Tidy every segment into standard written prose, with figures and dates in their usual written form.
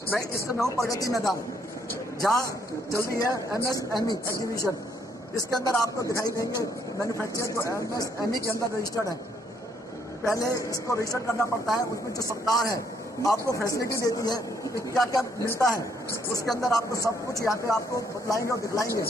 मैं इस समय हूँ प्रगति मैदान, जहाँ चल रही है MSME एग्जीबिशन। इसके अंदर आपको दिखाई देंगे मैन्युफैक्चरर जो MSME के अंदर रजिस्टर्ड है। पहले इसको रजिस्टर करना पड़ता है, उसमें जो सरकार है आपको फैसिलिटी देती है कि क्या क्या मिलता है। उसके अंदर आपको सब कुछ यहाँ पे आपको बतलाएंगे और दिखलाएंगे।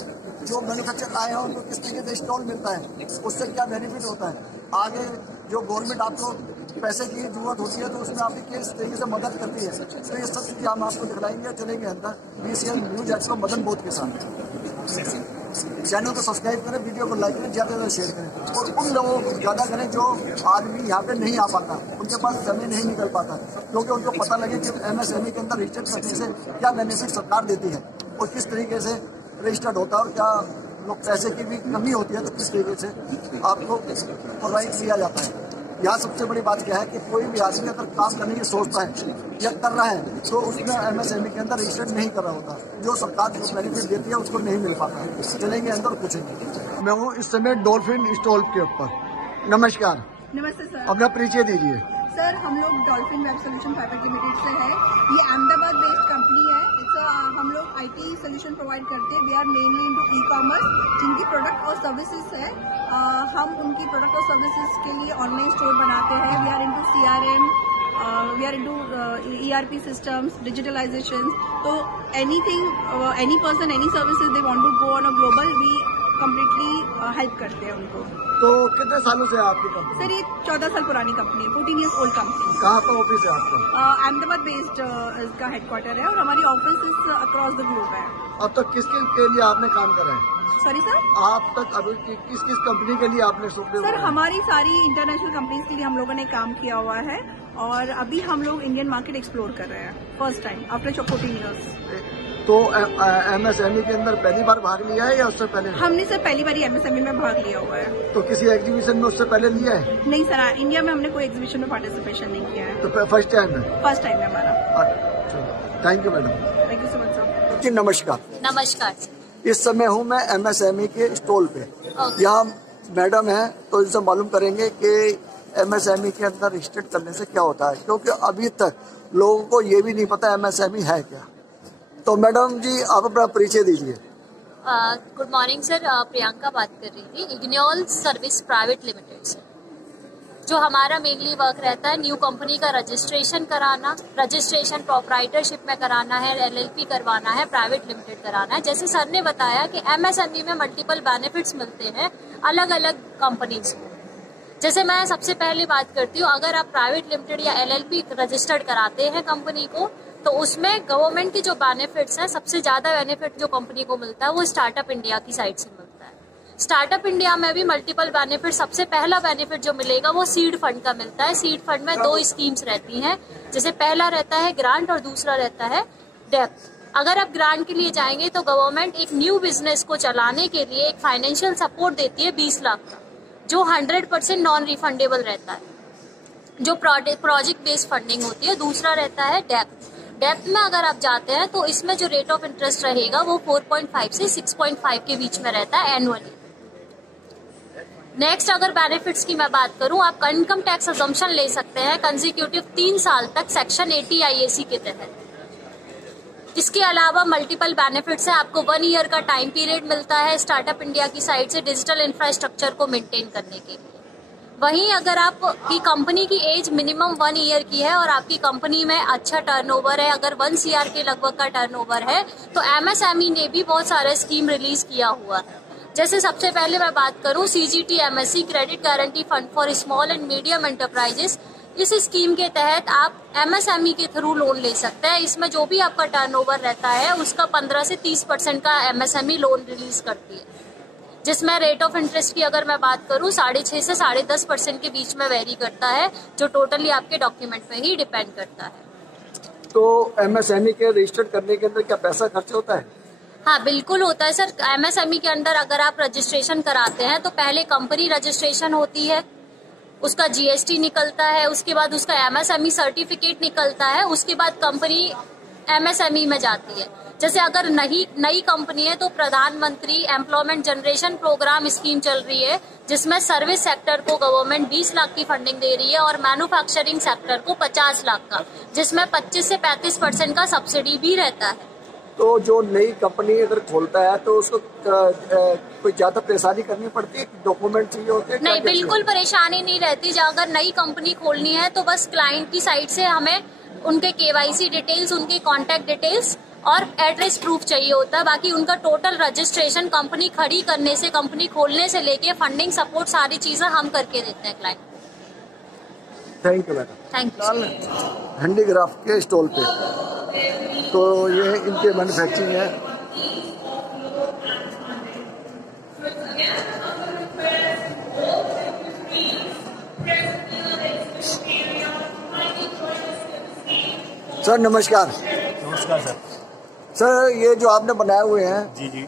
जो मैन्युफैक्चर आए हैं उनको किस तरीके से स्टॉल मिलता है, उससे क्या बेनिफिट होता है। आगे जो गवर्नमेंट आपको पैसे की जरूरत होती है तो उसमें आपकी किस तरीके से मदद करती है, तो ये सब चीज़ें हम आपको दिखलाएंगे। चलेंगे अंदर BCL न्यूज एक्सप्रो मदन बोध के साथ। चैनल को सब्सक्राइब करें, वीडियो को लाइक करें, ज़्यादा से ज़्यादा शेयर करें और उन लोगों को ज़्यादा करें जो आदमी यहाँ पे नहीं आ पाता, उनके पास समय नहीं निकल पाता, क्योंकि उनको पता लगे कि MSME के अंदर रजिस्टर करने से क्या बेनिफिट सरकार देती है और किस तरीके से रजिस्टर्ड होता है और क्या लोग पैसे की भी कमी होती है तो किस तरीके से आपको प्रोवाइड किया जाता है। यहाँ सबसे बड़ी बात क्या है कि कोई भी आदमी अगर काम करने की सोचता है या कर रहा है तो उसमें MSME के अंदर रजिस्टर्ड नहीं कर रहा होता, जो सरकार जो बेनिफिट देती है उसको नहीं मिल पाता है। चलेंगे अंदर पूछेंगे। मैं हूँ इस समय डॉल्फिन स्टॉल के ऊपर। नमस्कार। नमस्ते सर। अपना परिचय दीजिए। सर, हम लोग dolphin web solution private limited से है। ये अहमदाबाद बेस्ड कंपनी है। हम लोग IT सोल्यूशन प्रोवाइड करते हैं। We are mainly into e-commerce, जिनकी प्रोडक्ट और सर्विसेज है। हम उनकी प्रोडक्ट और सर्विसेज के लिए ऑनलाइन स्टोर बनाते हैं। We are into CRM, we are into ERP systems, digitalization. तो anything, any person, any services they want to go on a global, we completely help करते हैं उनको। तो कितने सालों से आपकी कंपनी? सर, ये 14 साल पुरानी कंपनी है, 14 ईयर्स ओल्ड कंपनी। कहाँ पर ऑफिस है आपका? अहमदाबाद बेस्ड इसका हेडक्वार्टर है और हमारी ऑफिस अक्रॉस द ग्लोब है। अब तक किस के लिए आपने काम करा है? सॉरी सर, आप तक अभी किस किस कंपनी के लिए आपने सर, हमारी सारी इंटरनेशनल कंपनीज के लिए हम लोगों ने काम किया हुआ है और अभी हम लोग इंडियन मार्केट एक्सप्लोर कर रहे हैं फर्स्ट टाइम आफ्टर 14 ईयर्स। तो MSME के अंदर पहली बार भाग लिया है या उससे पहले? हमने सर पहली बार MSME में भाग लिया हुआ है। तो किसी एग्जीबिशन में उससे पहले लिया है? नहीं सर, इंडिया में हमने कोई एग्जीबिशन में पार्टिसिपेशन नहीं किया है। तो फर्स्ट टाइम है? फर्स्ट टाइम है हमारा। Thank you madam. Thank you so much sir. जी नमस्कार। नमस्कार। इस समय हूँ मैं MSME के स्टॉल पे। यहाँ मैडम है तो इनसे मालूम करेंगे कि MSME के अंदर रजिस्टर्ड करने से क्या होता है, क्योंकि अभी तक लोगों को ये भी नहीं पता MSME है क्या। तो मैडम जी आप अपना परिचय दीजिए। गुड मॉर्निंग सर, प्रियंका बात कर रही थी इग्नियोल सर्विस प्राइवेट लिमिटेड से। जो हमारा मेनली वर्क रहता है न्यू कंपनी का रजिस्ट्रेशन कराना, रजिस्ट्रेशन प्रोप्राइटरशिप में कराना है, LLP करवाना है, प्राइवेट लिमिटेड कराना है। जैसे सर ने बताया कि MSME में मल्टीपल बेनिफिट्स मिलते हैं अलग अलग कंपनीज को। जैसे मैं सबसे पहले बात करती हूँ, अगर आप प्राइवेट लिमिटेड या LLP रजिस्टर्ड कराते हैं कंपनी को तो उसमें गवर्नमेंट की जो बेनिफिट्स हैं, सबसे ज्यादा बेनिफिट जो कंपनी को मिलता है वो स्टार्टअप इंडिया की साइड से मिलता है। स्टार्टअप इंडिया में भी मल्टीपल बेनिफिट, सबसे पहला बेनिफिट जो मिलेगा वो सीड फंड का मिलता है। सीड फंड में 2 स्कीम्स रहती हैं, जैसे पहला रहता है ग्रांट और दूसरा रहता है डेप्थ। अगर आप ग्रांट के लिए जाएंगे तो गवर्नमेंट एक न्यू बिजनेस को चलाने के लिए एक फाइनेंशियल सपोर्ट देती है 20 लाख का, जो 100% नॉन रिफंडेबल रहता है, जो प्रोजेक्ट बेस्ड फंडिंग होती है। दूसरा रहता है डेप्थ। डेप्थ में अगर आप जाते हैं तो इसमें जो रेट ऑफ इंटरेस्ट रहेगा वो 4.5 से 6.5 के बीच में रहता है एनुअली। नेक्स्ट अगर बेनिफिट्स की मैं बात करूं, आप इनकम टैक्स अजम्पशन ले सकते हैं कंसेक्यूटिव 3 साल तक सेक्शन 80 IAC के तहत। इसके अलावा मल्टीपल बेनिफिट्स है, आपको 1 ईयर का टाइम पीरियड मिलता है स्टार्टअप इंडिया की साइड से डिजिटल इंफ्रास्ट्रक्चर को मेंटेन करने के लिए। वहीं अगर आपकी कंपनी की एज मिनिमम 1 ईयर की है और आपकी कंपनी में अच्छा टर्नओवर है, अगर 1 CR के लगभग का टर्नओवर है, तो MSME ने भी बहुत सारे स्कीम रिलीज किया हुआ है। जैसे सबसे पहले मैं बात करूं CGT MSE credit guarantee fund for small and medium enterprises. इस स्कीम के तहत आप MSME के थ्रू लोन ले सकते हैं। इसमें जो भी आपका टर्नओवर रहता है उसका 15 से 30% का MSME लोन रिलीज करती है, जिसमें रेट ऑफ इंटरेस्ट की अगर मैं बात करूं 6.5 से 10.5% के बीच में वेरी करता है, जो टोटली आपके डॉक्यूमेंट पे ही डिपेंड करता है। तो MSME के रजिस्टर करने के अंदर क्या पैसा खर्च होता है? हाँ बिल्कुल होता है सर। MSME के अंदर अगर आप रजिस्ट्रेशन कराते हैं तो पहले कंपनी रजिस्ट्रेशन होती है, उसका GST निकलता है, उसके बाद उसका MSME सर्टिफिकेट निकलता है, उसके बाद कंपनी MSME में जाती है। जैसे अगर नई कंपनी है तो प्रधानमंत्री एम्प्लॉयमेंट जनरेशन प्रोग्राम स्कीम चल रही है, जिसमें सर्विस सेक्टर को गवर्नमेंट 20 लाख की फंडिंग दे रही है और मैन्युफैक्चरिंग सेक्टर को 50 लाख का, जिसमें 25 से 35% का सब्सिडी भी रहता है। तो जो नई कंपनी अगर खोलता है तो उसको कोई ज्यादा परेशानी करनी पड़ती है, डॉक्यूमेंट चाहिए होते हैं? नहीं, बिल्कुल परेशानी नहीं रहती। अगर नई कंपनी खोलनी है तो बस क्लाइंट की साइड से हमें उनके KYC डिटेल्स, उनके कॉन्टेक्ट डिटेल्स और एड्रेस प्रूफ चाहिए होता है। बाकी उनका टोटल रजिस्ट्रेशन कंपनी खड़ी करने से, कंपनी खोलने से लेके फंडिंग सपोर्ट सारी चीजें हम करके देते हैं client. Thank you madam. Thank you. Handicraft के स्टॉल पे तो ये इनके मैन्युफैक्चरिंग है। सर नमस्कार। नमस्कार सर। सर ये जो आपने बनाए हुए हैं, जी जी,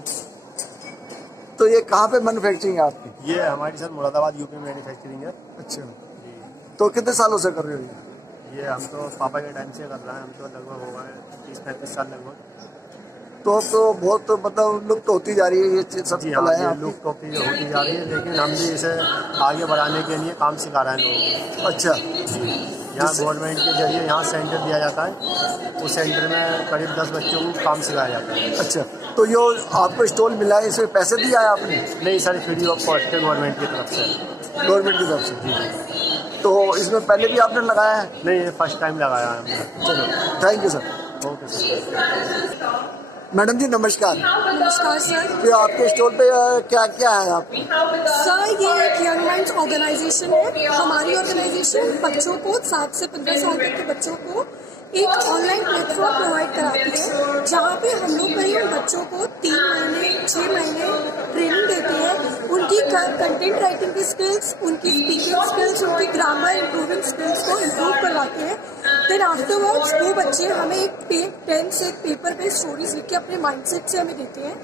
तो ये कहाँ पे मैन्युफैक्चरिंग है आपकी? ये हमारी सर मुरादाबाद यूपी में मैन्युफैक्चरिंग है। अच्छा, जी। तो कितने सालों से कर रहे हो ये हम तो पापा के टाइम से कर रहे हैं। हम तो लगभग हो गए 30-35 साल लगभग। तो अब तो बहुत मतलब लुप्त होती जा रही है ये चीज, सब जी हाँ, कलाएं ये आपकी। लुप्त होती जा रही है, लेकिन हम भी इसे आगे बढ़ाने के लिए काम सिखा रहे हैं लोगों को। अच्छा, यहाँ गवर्नमेंट के जरिए यहाँ सेंटर दिया जाता है, उस सेंटर में करीब 10 बच्चों को काम सिखाया जाता है। अच्छा, तो ये आपको स्टॉल मिला है, इसमें पैसे दिए है आपने? नहीं सर, फ्री ऑफ कॉस्ट है गवर्नमेंट की तरफ से। गवर्नमेंट की तरफ से? जी। तो इसमें पहले भी आपने लगाया है? नहीं, ये फर्स्ट टाइम लगाया है हमने। चलो, thank you sir. Okay sir. Madam जी नमस्कार। नमस्कार सर। तो आपके स्टॉल पे क्या क्या है आप? सर ये एक यंग माइंड्स ऑर्गेनाइजेशन है। हमारी ऑर्गेनाइजेशन बच्चों को 7 से 15 साल तक के बच्चों को एक ऑनलाइन प्लेटफॉर्म प्रोवाइड कराती है, जहाँ पे हम लोग करीब बच्चों को 3 महीने 6 महीने ट्रेनिंग देते हैं। उनकी कंटेंट राइटिंग की स्किल्स, उनकी स्पीकिंग स्किल्स, उनकी ग्रामर इम्प्रूविंग स्किल्स को इम्प्रूव करवाते हैं। देन आफ्टरवर्ड्स वो बच्चे हमें एक पेन से एक पेपर पे स्टोरीज लिख के अपने माइंडसेट से हमें देते हैं।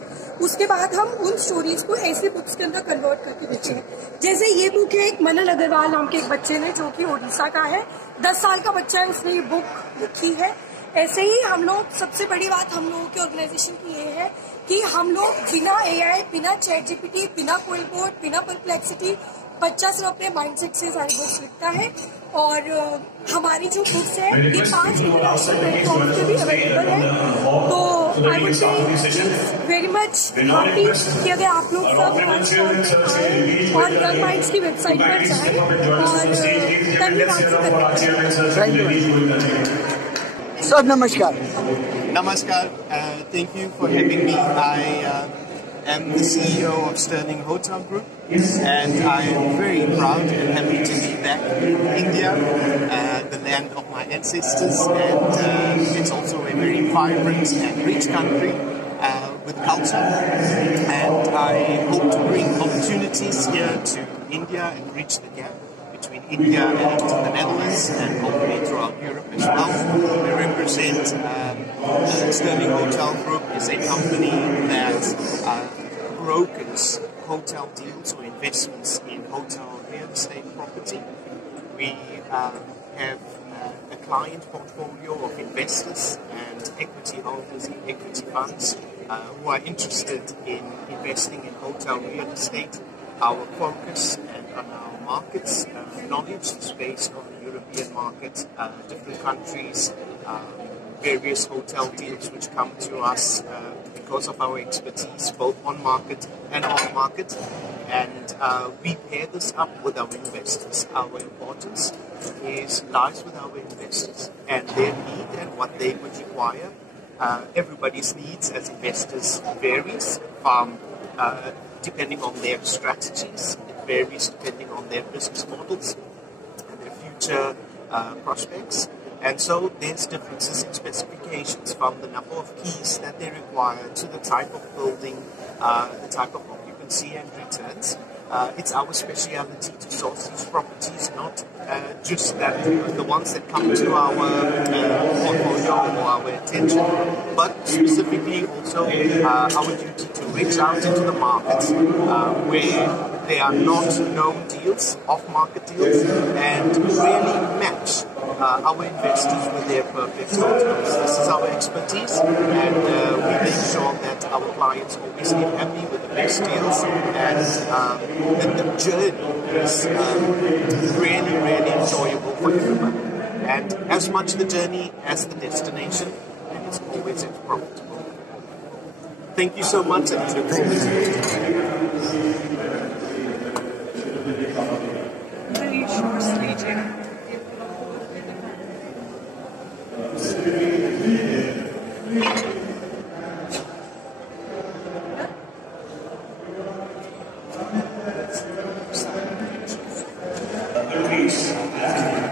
उसके बाद हम उन स्टोरीज को ऐसे बुक्स के अंदर कन्वर्ट करके देते हैं। जैसे ये बुक है एक मनन अग्रवाल नाम के एक बच्चे ने, जो कि ओडिशा का है, 10 साल का बच्चा है, उसने ये बुक लिखी है। ऐसे ही हम लोग, सबसे बड़ी बात हम लोगों की ऑर्गेनाइजेशन की ये है कि हम लोग बिना AI, बिना ChatGPT, बिना कोई बोर्ड, बिना परप्लेक्सिटी, बच्चा सिर्फ अपने माइंडसेट से सारी बुक्स लिखता है। और हमारी जो बुक्स है ये 5 इंटरनेशनल प्लेटफॉर्म पे भी अवेलेबल है। तो I would be very much happy कि अगर आप लोग सब आए और यंग माइंड्स की वेबसाइट पर जाएं और धन्यवाद सर। नमस्कार। Namaskar. Thank you for having me. I am the CEO of Sterling Hotel Group, and I am very proud and happy to be back in India, the land of my ancestors, and it's also a very vibrant and rich country with culture, and I hope to bring opportunities here to India and bridge the gap between India and the Netherlands, and hopefully throughout Europe as well. We represent Sterling Hotel Group is a company that brokers hotel deals or investments in hotel real estate property. We have a client portfolio of investors and equity holders in equity funds who are interested in investing in hotel real estate. Our focus and on our markets knowledge is based on the European market, different countries, various hotel deals which come to us because of our expertise both on market and off market, and we pair this up with our investors. Our importance lies with our investors and their need and what they would require. Everybody's needs as investors varies from depending on their strategies. It varies depending on their business models and their future prospects. And so there's differences in specifications from the number of keys that they require to the type of building, the type of occupancy and returns. It's our speciality to source these properties, not just that the ones that come to our portfolio or our attention, but specifically also our duty to reach out into the markets where there are not known deals, off-market deals, and really match our investors with their perfect hotels. This is our expertise, and we make sure that our clients always get happy with the best deals, and the journey is really, really enjoyable for everyone. And as much the journey as the destination, and it's always profitable. Thank you so much, and we look forward to it. Very short staging. Please.